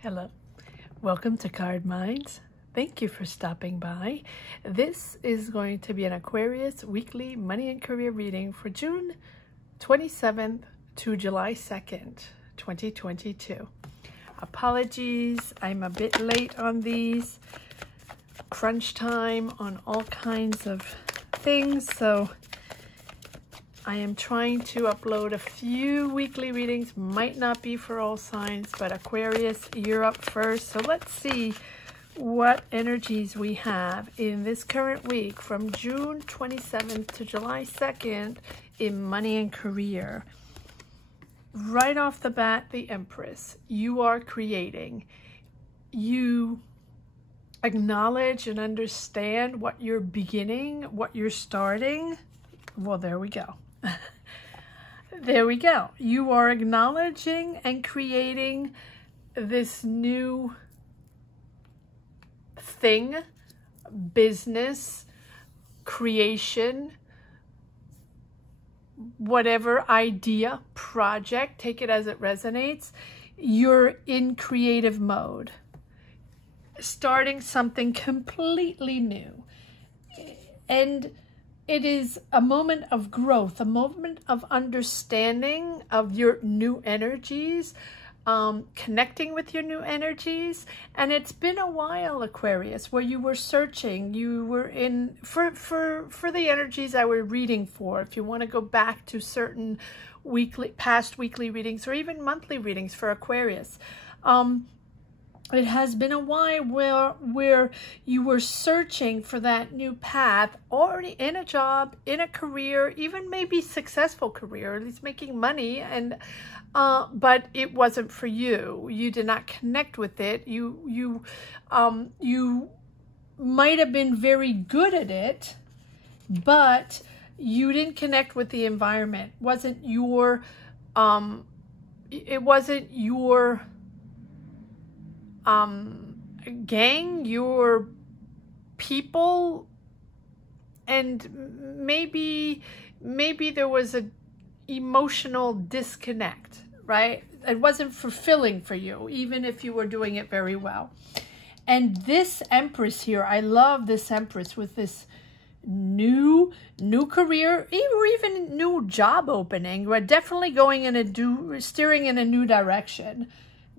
Hello, welcome to Card Minds. Thank you for stopping by. This is going to be an Aquarius weekly money and career reading for June 27th to July 2nd, 2022. Apologies, I'm a bit late on these. Crunch time on all kinds of things, so I am trying to upload a few weekly readings. Might not be for all signs, but Aquarius, you're up first. So let's see what energies we have in this current week from June 27th to July 2nd in money and career. Right off the bat, the Empress. You are creating. You acknowledge and understand what you're beginning, what you're starting. Well, there we go. There we go. You are acknowledging and creating this new thing, business, creation, whatever idea, project, take it as it resonates. You're in creative mode, starting something completely new. And it is a moment of growth, a moment of understanding of your new energies, connecting with your new energies. And it's been a while, Aquarius, where you were searching. You were in, for the energies I were reading for, if you want to go back to certain past weekly readings or even monthly readings for Aquarius. It has been a while where you were searching for that new path, already in a job, in a career, even maybe successful career, at least making money, and but it wasn't for you. You did not connect with it. You might have been very good at it, but you didn't connect with the environment. It wasn't your gang, your people, and maybe there was an emotional disconnect, right? It wasn't fulfilling for you, even if you were doing it very well. And this Empress here, I love this Empress with this new career, or even new job opening. We're definitely going in steering in a new direction,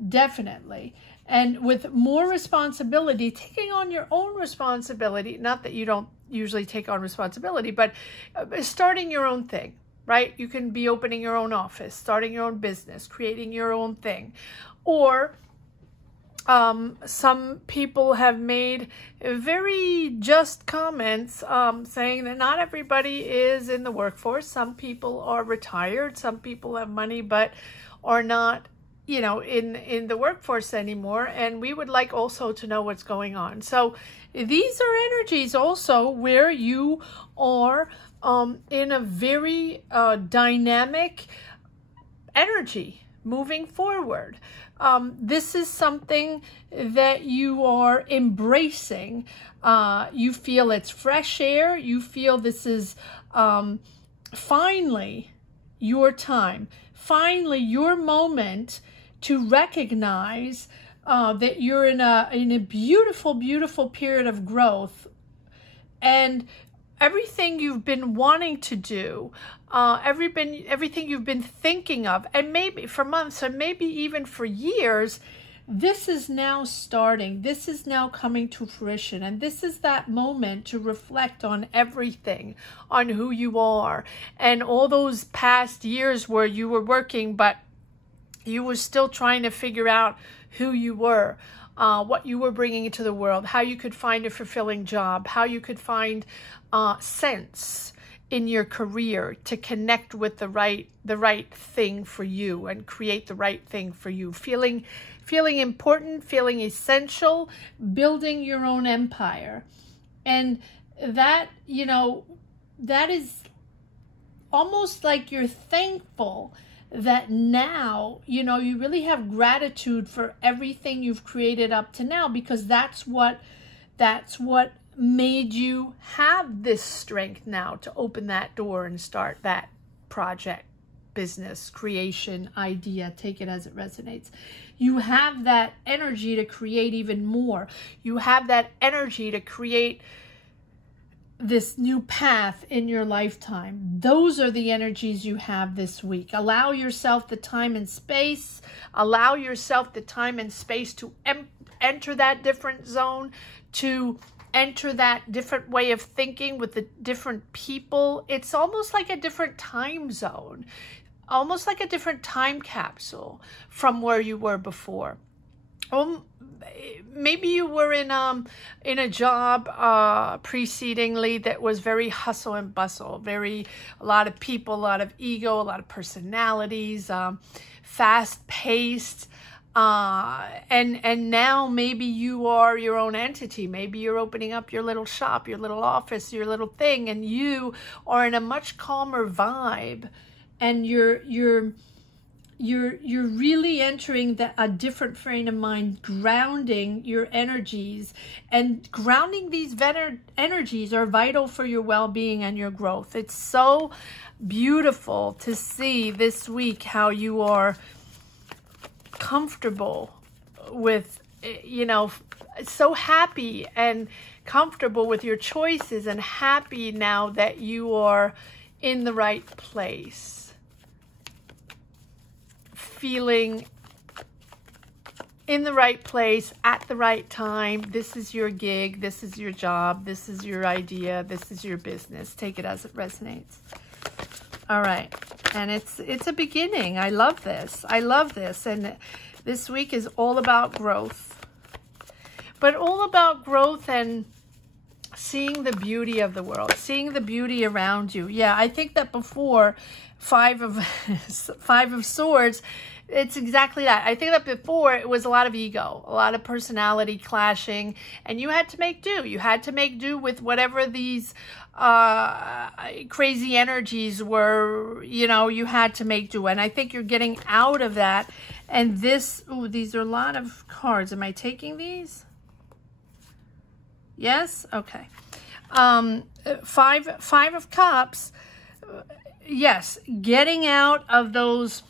definitely. And with more responsibility, taking on your own responsibility, not that you don't usually take on responsibility, but starting your own thing, right? You can be opening your own office, starting your own business, creating your own thing. Or some people have made very just comments saying that not everybody is in the workforce. Some people are retired. Some people have money but are not, you know, in the workforce anymore, and we would like also to know what's going on. So these are energies also where you are in a very dynamic energy moving forward. This is something that you are embracing. You feel it's fresh air. You feel this is finally your time, finally your moment to recognize that you're in a beautiful, beautiful period of growth, and everything you've been wanting to do, everything you've been thinking of, and maybe for months, and maybe even for years, this is now starting. This is now coming to fruition, and this is that moment to reflect on everything, on who you are, and all those past years where you were working, but you were still trying to figure out who you were, what you were bringing into the world, how you could find a fulfilling job, how you could find sense in your career to connect with the right thing for you and create the right thing for you. Feeling important, feeling essential, building your own empire. And that, you know, that is almost like you're thankful that now, you know, you really have gratitude for everything you've created up to now, because that's what made you have this strength now to open that door and start that project, business, creation, idea. Take it as it resonates. You have that energy to create even more. You have that energy to create this new path in your lifetime. Those are the energies you have this week. Allow yourself the time and space. Allow yourself the time and space to enter that different zone, to enter that different way of thinking with the different people. It's almost like a different time zone, almost like a different time capsule from where you were before. Maybe you were in a job precedingly that was very hustle and bustle, a lot of people, a lot of ego, a lot of personalities, fast paced. And now maybe you are your own entity. Maybe you're opening up your little shop, your little office, your little thing, and you are in a much calmer vibe, and you're really entering a different frame of mind, grounding your energies. And grounding these energies are vital for your well-being and your growth. It's so beautiful to see this week how you are comfortable with, you know, so happy and comfortable with your choices, and happy now that you are in the right place, feeling in the right place at the right time. This is your gig, this is your job, this is your idea, this is your business. Take it as it resonates. All right. And it's a beginning. I love this. I love this. And this week is all about growth. But all about growth and seeing the beauty of the world, seeing the beauty around you. Yeah, I think that before Five of Swords, it's exactly that. I think that before it was a lot of ego, a lot of personality clashing, and you had to make do. You had to make do with whatever these crazy energies were, you know, you had to make do. And I think you're getting out of that. And this, ooh, these are a lot of cards. Am I taking these? Yes? Okay. Five of Cups. Yes, getting out of those.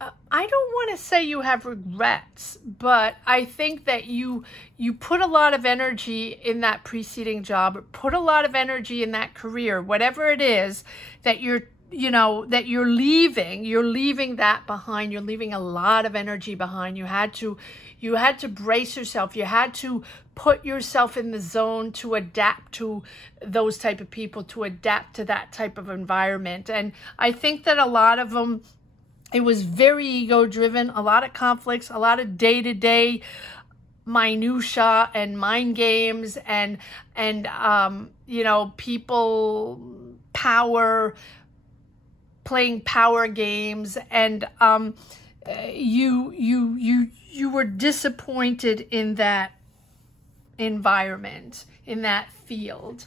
I don't want to say you have regrets, but I think that you put a lot of energy in that preceding job, put a lot of energy in that career, whatever it is that you're leaving that behind. You're leaving a lot of energy behind. You had to brace yourself. You had to put yourself in the zone to adapt to those type of people, to adapt to that type of environment. And I think that a lot of them, it was very ego-driven, a lot of conflicts, a lot of day-to-day minutia and mind games, and you know, people playing power games, and you were disappointed in that environment, in that field.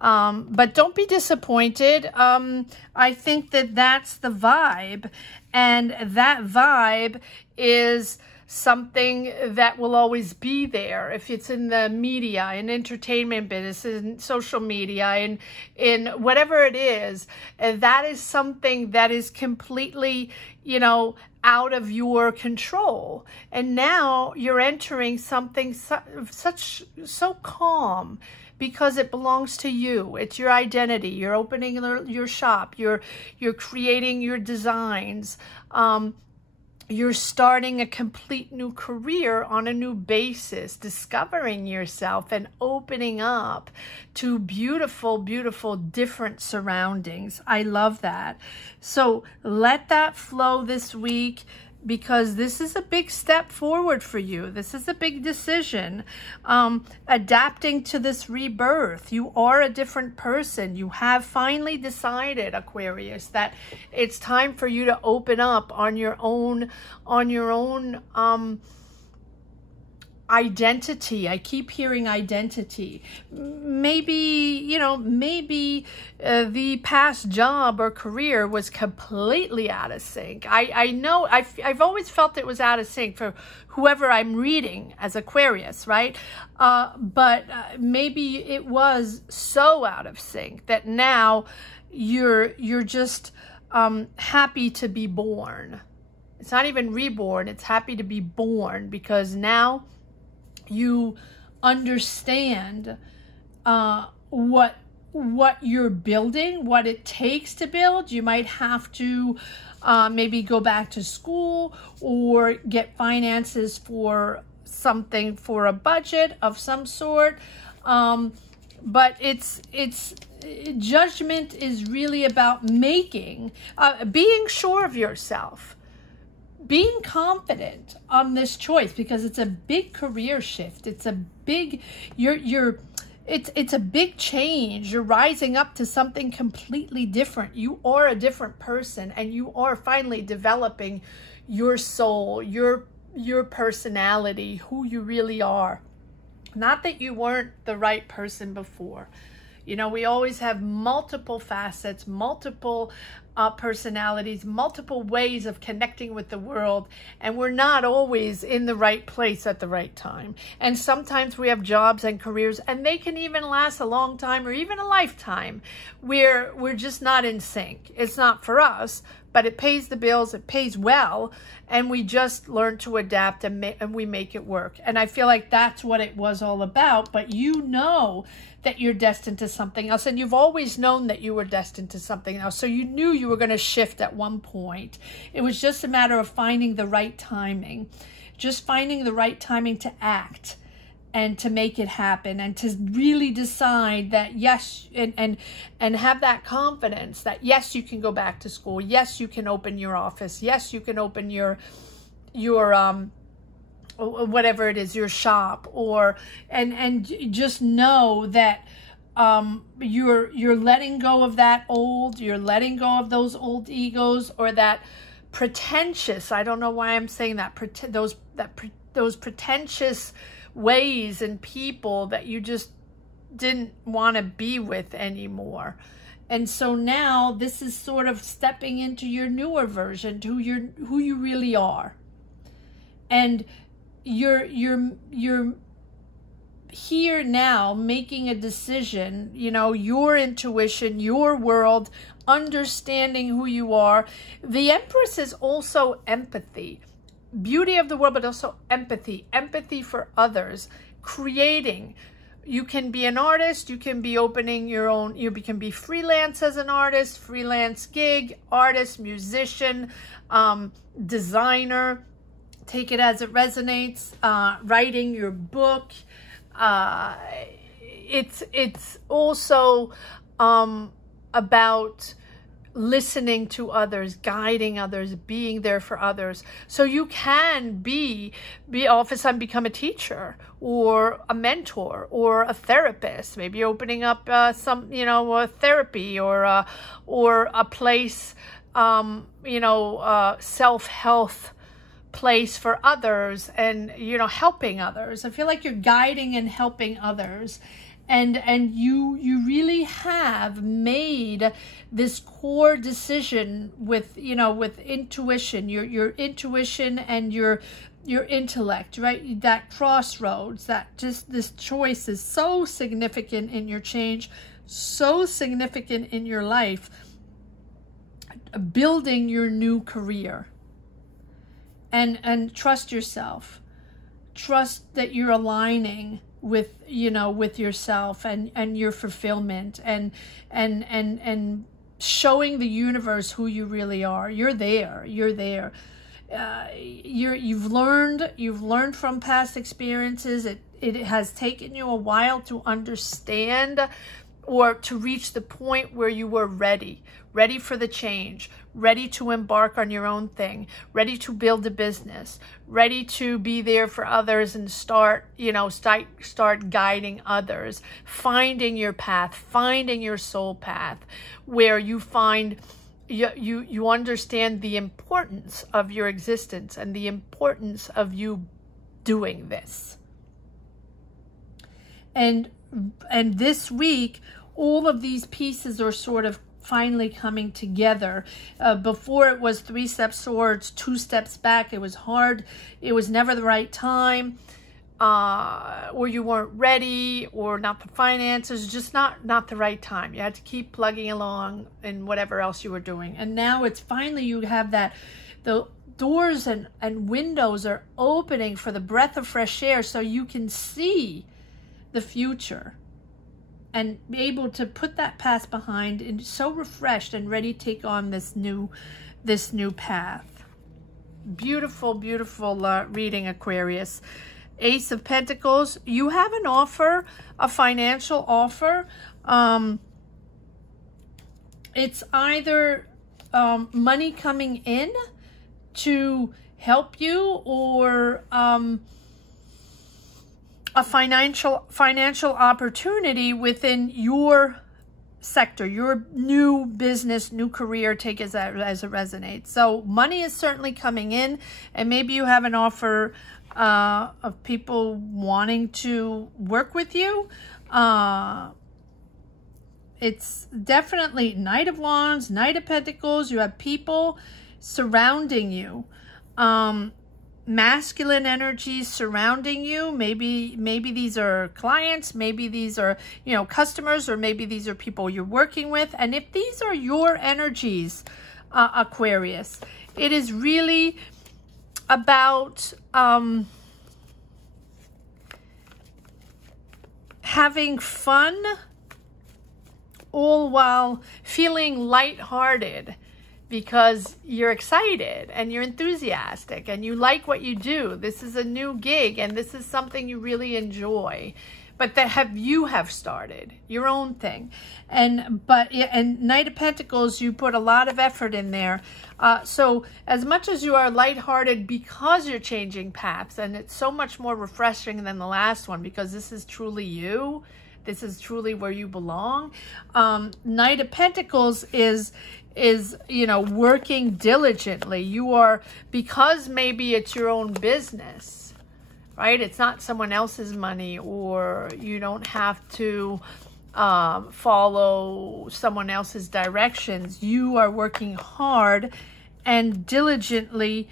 But don't be disappointed. I think that that's the vibe, and that vibe is something that will always be there. If it's in the media, in entertainment business, in social media, in whatever it is, that is something that is completely, you know, out of your control. And now you're entering something so calm, because it belongs to you. It's your identity. You're opening your shop. You're creating your designs. You're starting a complete new career on a new basis, discovering yourself and opening up to beautiful, beautiful, different surroundings. I love that. So let that flow this week, because this is a big step forward for you. This is a big decision. Adapting to this rebirth. You are a different person. You have finally decided, Aquarius, that it's time for you to open up on your own identity. I keep hearing identity. Maybe, you know, maybe the past job or career was completely out of sync. I know I've always felt it was out of sync for whoever I'm reading as Aquarius, right? But maybe it was so out of sync that now you're just happy to be born. It's not even reborn, it's happy to be born, because now you understand what you're building, what it takes to build. You might have to maybe go back to school or get finances for something, for a budget of some sort. But it's judgment is really about being sure of yourself, being confident on this choice, because it's a big career shift. It's a big, it's a big change. You're rising up to something completely different. You are a different person, and you are finally developing your soul, your personality, who you really are. Not that you weren't the right person before. You know, we always have multiple facets, multiple personalities, multiple ways of connecting with the world, and we're not always in the right place at the right time. And sometimes we have jobs and careers, and they can even last a long time or even a lifetime, where we're just not in sync. It's not for us, but it pays the bills, it pays well, and we just learn to adapt, and we make it work. And I feel like that's what it was all about. But you know that you're destined to something else, and you've always known that you were destined to something else. So you knew you were going to shift at one point. It was just a matter of finding the right timing, just finding the right timing to act and to make it happen, and to really decide that yes, and have that confidence that yes, you can go back to school, yes, you can open your office, yes, you can open your whatever it is, your shop, or and just know that you're letting go of that old, you're letting go of those old egos, or that pretentious, I don't know why I'm saying that, those pretentious ways and people that you just didn't want to be with anymore. And so now this is sort of stepping into your newer version, to who you really are. And you're here now making a decision, you know, your intuition, your world, understanding who you are. The Empress is also empathy. Beauty of the world, but also empathy for others, creating. You can be an artist, you can be opening your own, you can be freelance as an artist, freelance gig, artist, musician, designer, take it as it resonates, writing your book. It's also about listening to others, guiding others, being there for others. So you can be all of a sudden become a teacher or a mentor or a therapist, maybe opening up some, you know, a therapy or a place, you know, self-health place for others, and, you know, helping others. I feel like you're guiding and helping others. And you really have made this core decision with, you know, with intuition, your intuition and your intellect, right? That crossroads, that just this choice is so significant in your change, so significant in your life, building your new career. And trust yourself. Trust that you're aligning with, you know, with yourself and your fulfillment, and showing the universe who you really are. You're there. You've learned from past experiences. It has taken you a while to understand, or to reach the point where you were ready for the change, ready to embark on your own thing, ready to build a business, ready to be there for others and start guiding others, finding your path, finding your soul path, where you find you understand the importance of your existence and the importance of you doing this. And this week, all of these pieces are sort of finally coming together. Before it was 3 steps forward, 2 steps back. It was hard. It was never the right time. or you weren't ready, or not the finances, just not the right time. You had to keep plugging along in whatever else you were doing. And now it's finally, you have that, the doors and windows are opening for the breath of fresh air, so you can see the future and be able to put that past behind, and so refreshed and ready to take on this new path. Beautiful, beautiful reading, Aquarius. Ace of Pentacles, you have an offer, a financial offer. It's either money coming in to help you, or a financial opportunity within your sector, your new business, new career, take as it resonates. So money is certainly coming in, and maybe you have an offer of people wanting to work with you. It's definitely Knight of Wands, Knight of Pentacles. You have people surrounding you, masculine energies surrounding you. Maybe these are clients, maybe these are, you know, customers, or maybe these are people you're working with. And if these are your energies, Aquarius, it is really about having fun, all while feeling lighthearted, because you're excited and you're enthusiastic and you like what you do. This is a new gig and this is something you really enjoy, but that you have started your own thing. And Knight of Pentacles, you put a lot of effort in there. So as much as you are lighthearted because you're changing paths, and it's so much more refreshing than the last one, because this is truly you. This is truly where you belong. Knight of Pentacles is, you know, working diligently. You are, because maybe it's your own business, right? It's not someone else's money, or you don't have to follow someone else's directions. You are working hard and diligently,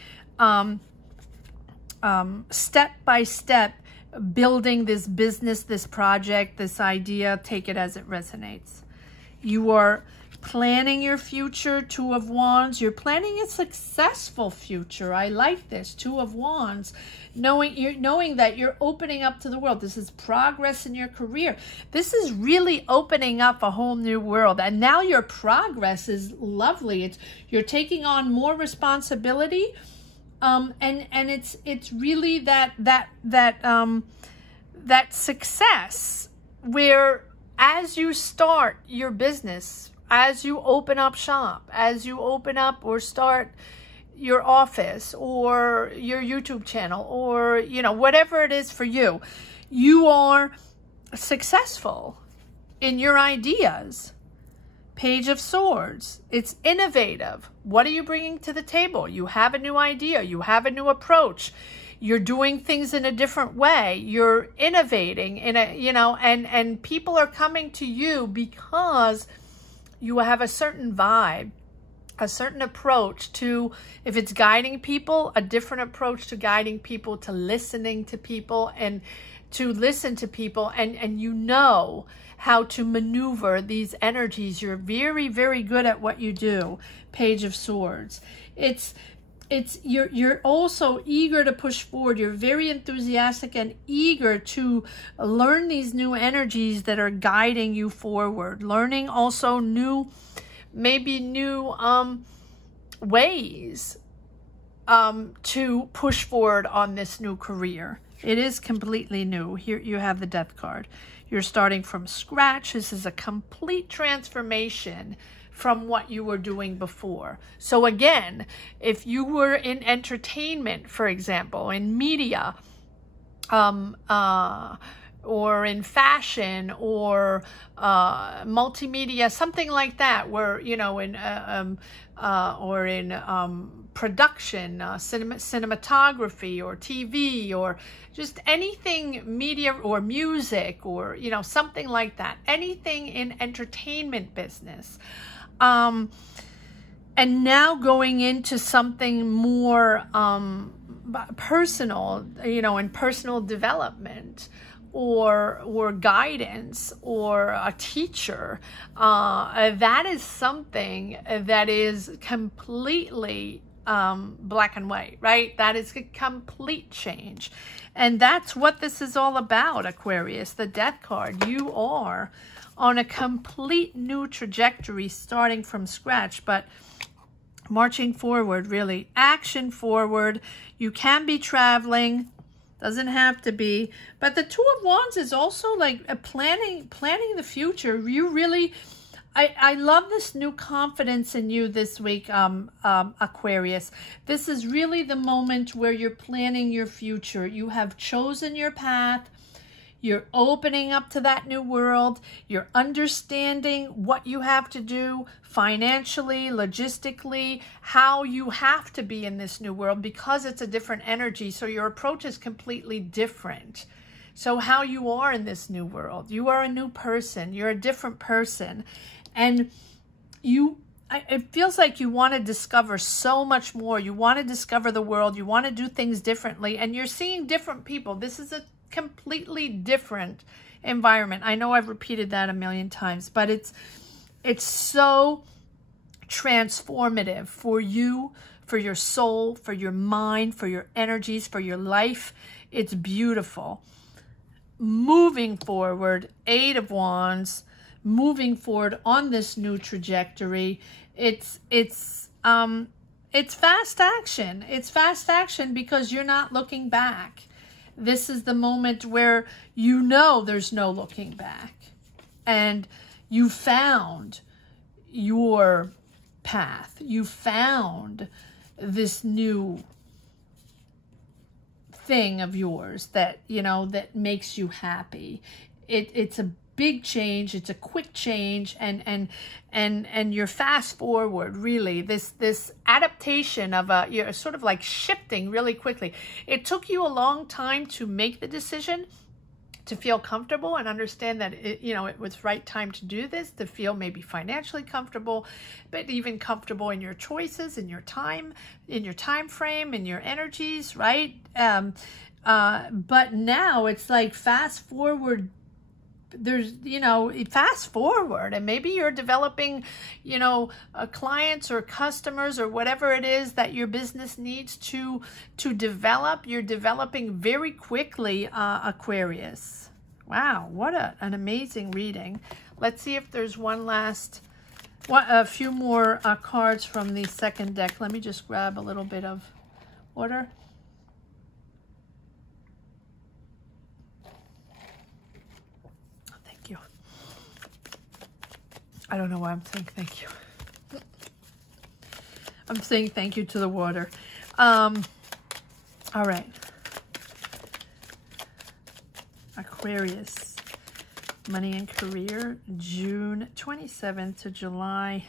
step by step, building this business, this project, this idea. Take it as it resonates. You are planning your future, Two of Wands. You're planning a successful future. I like this, Two of Wands. Knowing that you're opening up to the world. This is progress in your career. This is really opening up a whole new world. And now your progress is lovely. You're taking on more responsibility. And it's really that success, where as you start your business, as you open up shop, as you open up or start your office or your YouTube channel, or, you know, whatever it is for you, you are successful in your ideas. Page of Swords. It's innovative. What are you bringing to the table? You have a new idea. You have a new approach. You're doing things in a different way. You're innovating in a, you know, and people are coming to you because you have a certain vibe, a certain approach to, if it's guiding people, a different approach to guiding people, to listening to people, and to listen to people, and you know how to maneuver these energies. You're very, very good at what you do. Page of Swords. You're also eager to push forward. You're very enthusiastic and eager to learn these new energies that are guiding you forward. Learning also maybe new ways to push forward on this new career. It is completely new. Here you have the Death card. You're starting from scratch. This is a complete transformation from what you were doing before. So again, if you were in entertainment, for example, in media, or in fashion, or multimedia, something like that, where, you know, or in production, cinematography, or TV, or just anything media, or music, or, you know, something like that, anything in entertainment business. And now going into something more personal, in personal development, or guidance, or a teacher, that is something that is completely black and white, right? That is a complete change. And that's what this is all about, Aquarius, the Death card. You are on a complete new trajectory, starting from scratch, but marching forward, really. Action forward. You can be traveling. Doesn't have to be. But the Two of Wands is also like a planning the future. You really... I love this new confidence in you this week, Aquarius. This is really the moment where you're planning your future. You have chosen your path. You're opening up to that new world. You're understanding what you have to do financially, logistically, how you have to be in this new world, because it's a different energy. So your approach is completely different. So how you are in this new world, you are a new person. You're a different person. And it feels like you want to discover so much more. You want to discover the world. You want to do things differently. And you're seeing different people. This is a completely different environment. I know I've repeated that a million times, but it's so transformative for you, for your soul, for your mind, for your energies, for your life. It's beautiful. Moving forward, Eight of Wands, moving forward on this new trajectory. It's fast action. It's fast action because you're not looking back. This is the moment where you know there's no looking back. And you found your path. You found this new thing of yours that, that makes you happy. It's a big change. It's a quick change, and you're fast forward, really. This adaptation of you're sort of like shifting really quickly. It took you a long time to make the decision, to feel comfortable and understand that it was right time to do this, to feel maybe financially comfortable, but even comfortable in your choices, in your time frame, in your energies, right? But now it's like fast forward. There's, fast forward, and maybe you're developing, clients or customers or whatever it is that your business needs to develop. You're developing very quickly, Aquarius. Wow, what an amazing reading. Let's see if there's a few more cards from the second deck. Let me just grab a little bit of water. I don't know why I'm saying thank you. I'm saying thank you to the water. All right. Aquarius, money and career, June 27th to July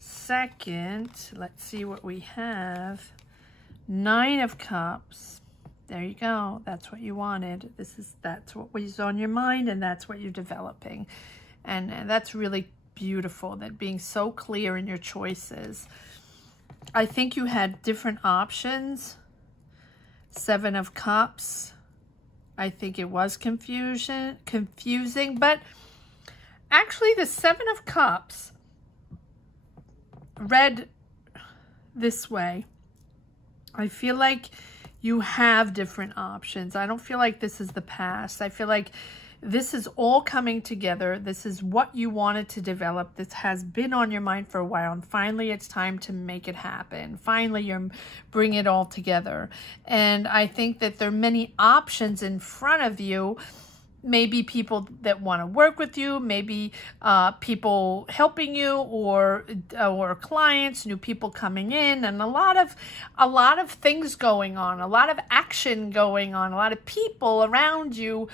2nd. Let's see what we have. Nine of Cups. There you go. That's what you wanted. That's what was on your mind, and that's what you're developing. And that's really beautiful, that being so clear in your choices. I think you had different options. Seven of Cups. I think it was confusing, but actually the Seven of Cups read this way. I feel like you have different options. I don't feel like this is the past. I feel like this is all coming together. This is what you wanted to develop. This has been on your mind for a while, and finally it's time to make it happen. Finally, you're bringing it all together. And I think that there are many options in front of you. Maybe people that want to work with you, maybe people helping you, or clients, new people coming in, and a lot of things going on, a lot of action going on, a lot of people around you,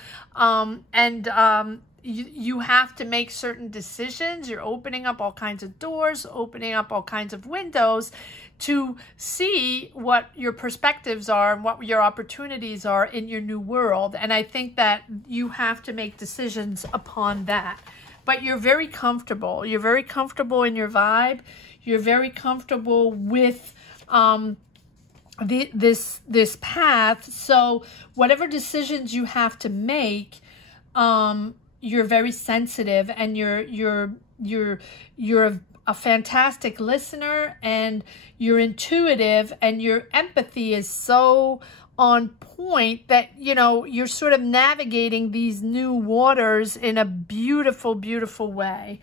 you have to make certain decisions. You're opening up all kinds of doors, opening up all kinds of windows to see what your perspectives are and what your opportunities are in your new world. And I think that you have to make decisions upon that. But you're very comfortable. You're very comfortable in your vibe. You're very comfortable with this path. So whatever decisions you have to make, you're very sensitive, and you're a fantastic listener, and you're intuitive, and your empathy is so on point that, you know, you're sort of navigating these new waters in a beautiful, beautiful way.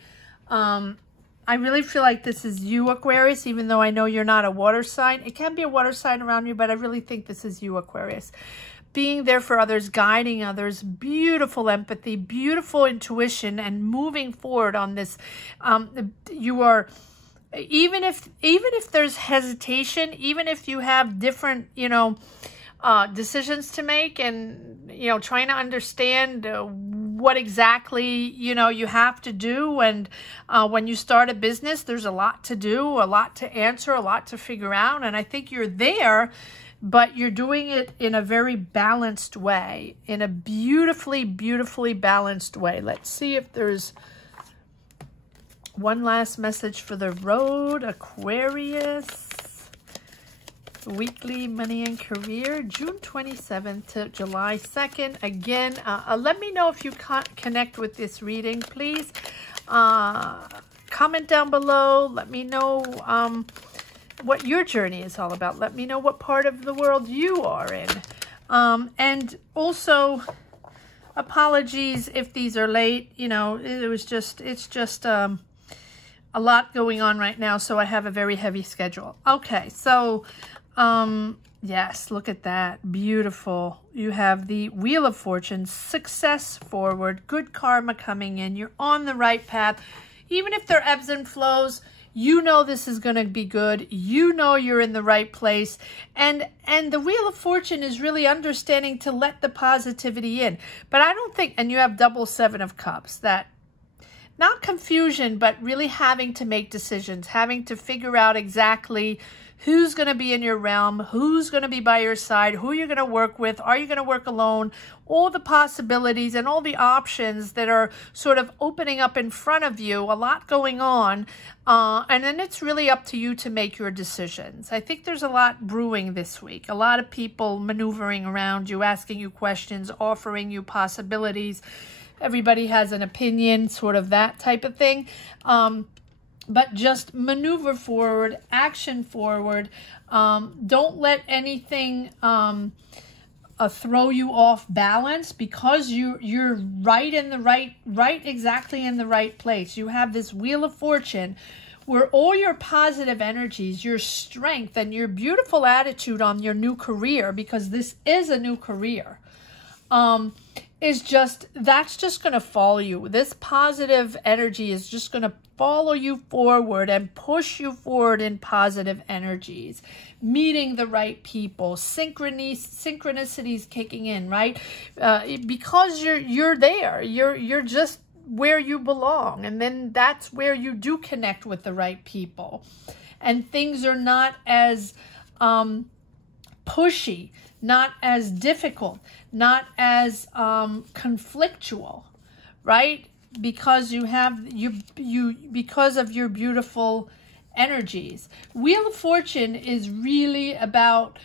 I really feel like this is you, Aquarius, even though I know you're not a water sign. It can be a water sign around you, but I really think this is you, Aquarius. Being there for others, guiding others, beautiful empathy, beautiful intuition, and moving forward on this. You are, even if there's hesitation, even if you have different, you know, decisions to make, and, you know, trying to understand what exactly, you know, you have to do. And when you start a business, there's a lot to do, a lot to answer, a lot to figure out. And I think you're there, but you're doing it in a very balanced way, in a beautifully, beautifully balanced way. Let's see if there's one last message for the road, Aquarius. Weekly money and career, June 27th to July 2nd. Again, let me know if you connect with this reading, please. Comment down below. Let me know what your journey is all about. Let me know what part of the world you are in. And also, apologies if these are late. You know, it's just a lot going on right now, so I have a very heavy schedule. Okay, so yes, look at that. Beautiful. You have the Wheel of Fortune, success forward, good karma coming in. You're on the right path. Even if there are ebbs and flows, you know this is going to be good. You know you're in the right place. And the Wheel of Fortune is really understanding to let the positivity in. But I don't think, and you have double Seven of Cups, that not confusion, but really having to make decisions, having to figure out exactly who's going to be in your realm, who's going to be by your side, who you're going to work with, are you going to work alone, all the possibilities and all the options that are sort of opening up in front of you, a lot going on, and then it's really up to you to make your decisions. I think there's a lot brewing this week, a lot of people maneuvering around you, asking you questions, offering you possibilities. Everybody has an opinion, sort of that type of thing. But just maneuver forward, action forward. Don't let anything throw you off balance, because you're right exactly in the right place. You have this Wheel of Fortune where all your positive energies, your strength, and your beautiful attitude on your new career, because this is a new career, that's just going to follow you. This positive energy is just going to follow you forward and push you forward in positive energies, meeting the right people, synchronicities kicking in, right? Because you're there, you're just where you belong, and then that's where you do connect with the right people, and things are not as pushy, not as difficult, not as conflictual, right? Because you have because of your beautiful energies. Wheel of Fortune is really about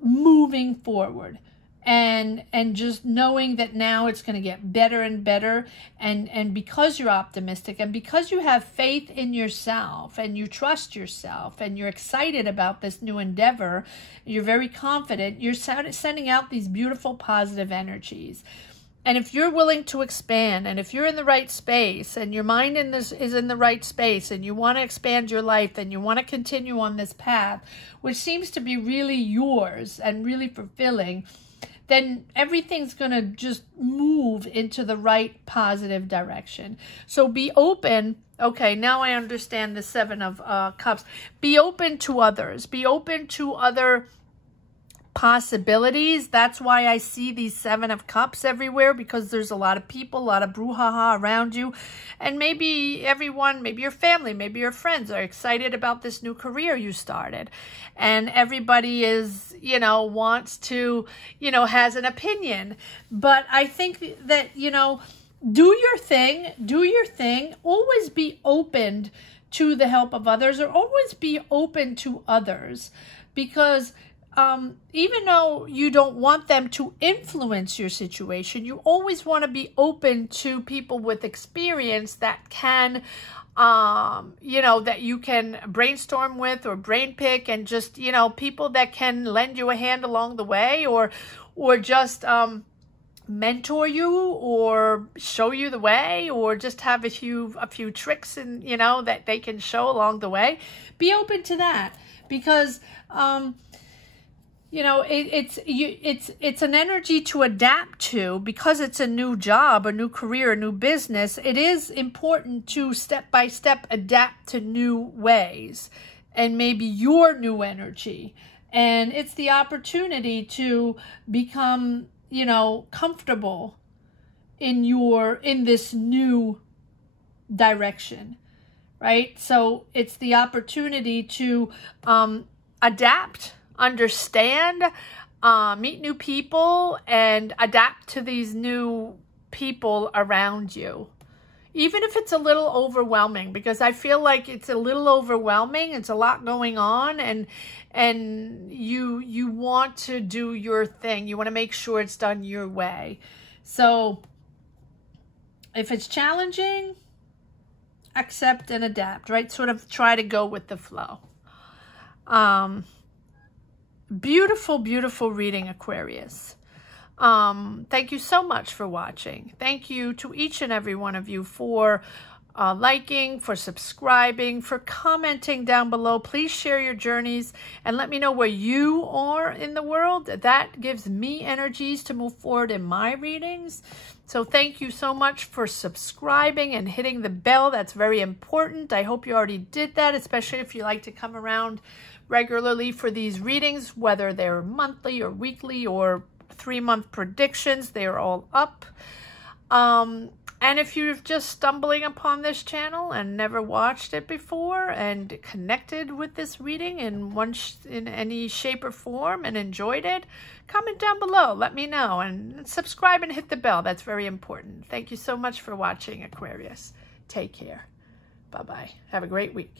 moving forward and just knowing that now it's going to get better and better, and because you're optimistic and because you have faith in yourself and you trust yourself and you're excited about this new endeavor, you're very confident, you're sending out these beautiful positive energies. And if you're willing to expand, and if you're in the right space, and your mind is in the right space, and you want to expand your life, and you want to continue on this path, which seems to be really yours and really fulfilling, then everything's going to just move into the right positive direction. So be open. Okay, now I understand the Seven of Cups. Be open to others. Be open to other possibilities. That's why I see these Seven of Cups everywhere, because there's a lot of people, a lot of brouhaha around you, and maybe everyone, maybe your family, maybe your friends are excited about this new career you started, and everybody is, you know, wants to, you know, has an opinion. But I think that, you know, do your thing, always be open to the help of others, or always be open to others, because even though you don't want them to influence your situation, you always want to be open to people with experience that can, you know, that you can brainstorm with or brain pick, and just, you know, people that can lend you a hand along the way, or just, mentor you or show you the way, or just have a few tricks, and, you know, that they can show along the way. Be open to that, because, you know, it's an energy to adapt to, because it's a new job, a new career, a new business. It is important to step by step adapt to new ways and maybe your new energy. And it's the opportunity to become, you know, comfortable in this new direction, right? So it's the opportunity to adapt, understand, meet new people, and adapt to these new people around you. Even if it's a little overwhelming, because I feel like it's a little overwhelming. It's a lot going on, and you want to do your thing. You want to make sure it's done your way. So if it's challenging, accept and adapt, right? Sort of try to go with the flow. Beautiful, beautiful reading, Aquarius. Thank you so much for watching. Thank you to each and every one of you for liking, for subscribing, for commenting down below. Please share your journeys and let me know where you are in the world. That gives me energies to move forward in my readings. So thank you so much for subscribing and hitting the bell. That's very important. I hope you already did that, especially if you like to come around regularly for these readings, whether they're monthly or weekly or 3-month predictions. They are all up. And if you're just stumbling upon this channel and never watched it before and connected with this reading in any shape or form and enjoyed it, comment down below. Let me know, and subscribe and hit the bell. That's very important. Thank you so much for watching, Aquarius. Take care. Bye-bye. Have a great week.